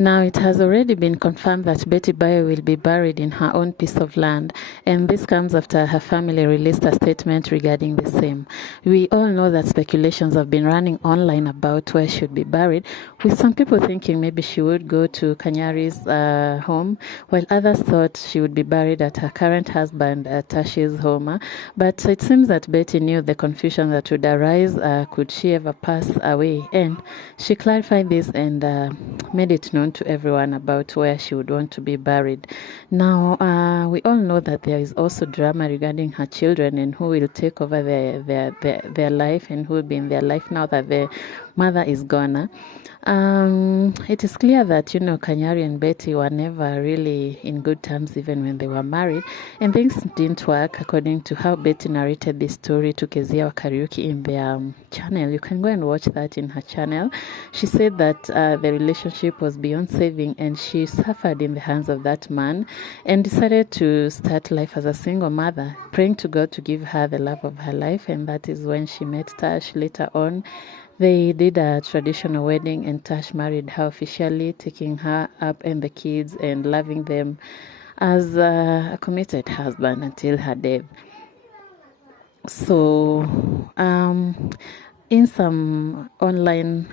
Now, it has already been confirmed that Betty Bayo will be buried in her own piece of land, and this comes after her family released a statement regarding the same. We all know that speculations have been running online about where she would be buried, with some people thinking maybe she would go to Kanyari's home, while others thought she would be buried at her current husband Tash's home. But it seems that Betty knew the confusion that would arise could she ever pass away, and she clarified this and made it known to everyone about where she would want to be buried. Now, we all know that there is also drama regarding her children and who will take over their life and who will be in their life now that their mother is gone. It is clear that, Kanyari and Betty were never really in good terms even when they were married, and things didn't work according to how Betty narrated this story to Kezia Karaoke in their channel. You can go and watch that in her channel. She said that the relationship was beyond saving, and she suffered in the hands of that man and decided to start life as a single mother, praying to God to give her the love of her life, and that is when she met Tash later on. They did a traditional wedding, and Tash married her officially, taking her up and the kids and loving them as a committed husband until her death. So, in some online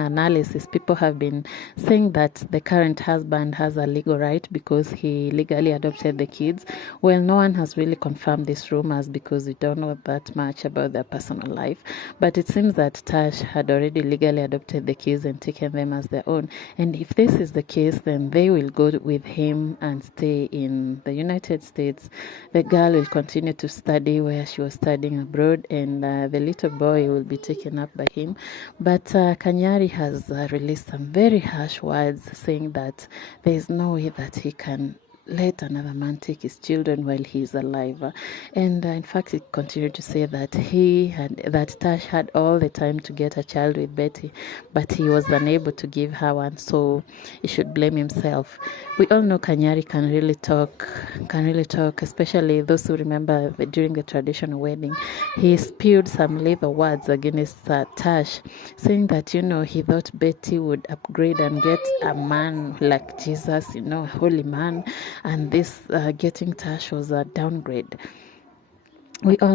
analysis, people have been saying that the current husband has a legal right because he legally adopted the kids. Well, no one has really confirmed these rumors because we don't know that much about their personal life. But it seems that Tash had already legally adopted the kids and taken them as their own. And if this is the case, then they will go with him and stay in the United States. The girl will continue to study where she was studying abroad, and the little boy will be taken up by him. But Kanyari has released some very harsh words saying that there is no way that he can let another man take his children while he is alive. And in fact, he continued to say that that Tash had all the time to get a child with Betty, but he was unable to give her one, so he should blame himself. We all know Kanyari can really talk, especially those who remember during the traditional wedding. He spewed some lethal words against Tash, saying that, he thought Betty would upgrade and get a man like Jesus, a holy man, and this getting Tash was a downgrade. We all